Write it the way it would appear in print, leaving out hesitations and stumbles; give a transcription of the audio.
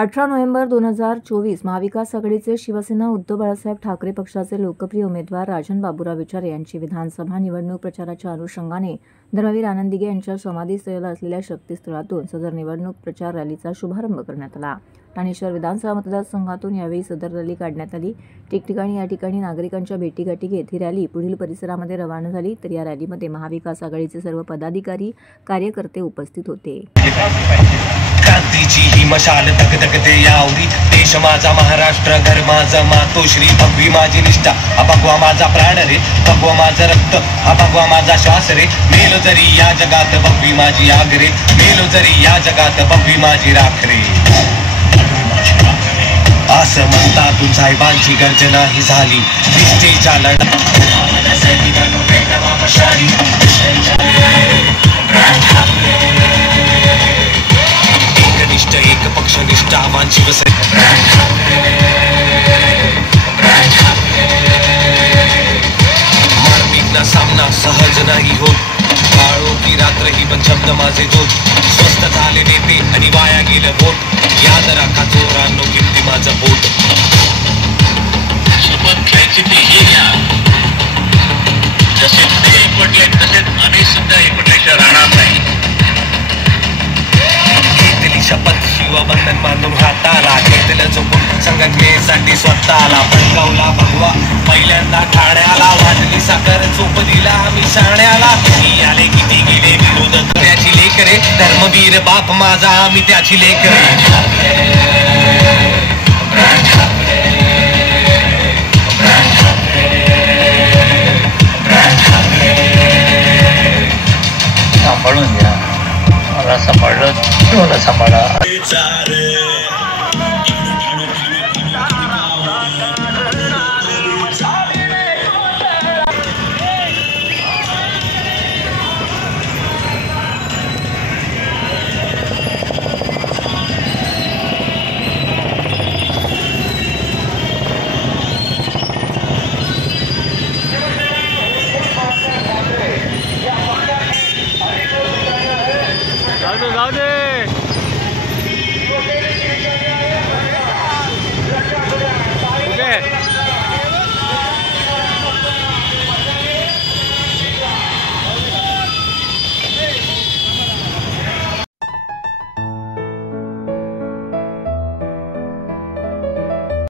18 November 2024 महाविकास आघाडीचे शिवसेना उद्धव बाळासाहेब ठाकरे पक्षाचे लोकप्रिय उमेदवार राजन बाबूराव विचारे यांची विधानसभा निवडणूक प्रचाराच्या अनुषंगाने धर्मवीर आनंद दिघे यांच्या समाधीस्थळाला असलेल्या शक्तीस्थळातून सदर निवडणूक प्रचार रॅलीचा शुभारंभ करण्यात आला। ठाणे शहर विधानसभा मतदारसंघातून यावेळी सदर रॅली काढण्यात आली। ठिकठिकाणी या ठिकाणी नागरिकांच्या भेटीगाठी घेत ही रॅली पुढील परिसरामध्ये रवाना झाली। तर या रॅलीमध्ये महाविकास आघाडीचे सर्व पदाधिकारी कार्यकर्ते उपस्थित होते। क्रांतीची ही मशाल धगधगते यावरी, देश माझा महाराष्ट्र, घर माझा मातोश्री, भगवी माझी निष्ठा, हा भगवा माझा प्राण रे, भगवा माझं रक्त, हा भगवा माझा श्वास रे, मेलो जरी या जगात भगवी माझी आग रे, मेलो जरी या जगात भगवी माझी राख रे। असं म्हणतातून साहेबांची गर्जना ही झाली, निष्ठेच्या एकनिष्ठ एक पक्षनिष्ठ आव्हान शिवसेना, मारपीटना सामना सहज नाही होत, काळो की रात्र ही पण शब्द माझे जोत, स्वस्त झाले नेते आणि वाया गेलं वोट, याद राखा चोरांनो किती माझं बोट। शपथ घ्यायची ती हे घ्या, जसे ते एकवटले तसेच आम्ही सुद्धा एकवटल्याशिवाय राहणार नाही। घेतली शपथ शिवबंधन बांधून हाताला, घेतलं चुकून संघटनेसाठी स्वतःला, भडकवला भगवा पहिल्यांदा ठाण्याला, वाटली साखर चोप दिला आम्ही शाण्याला, किती आले किती गेले विरोध त्याची लेकरे, धर्मवीर बाप माझा आम्ही त्याची लेकरे। सांभाळून घ्या, मला सांभाळलं तुम्हाला सांभाळा।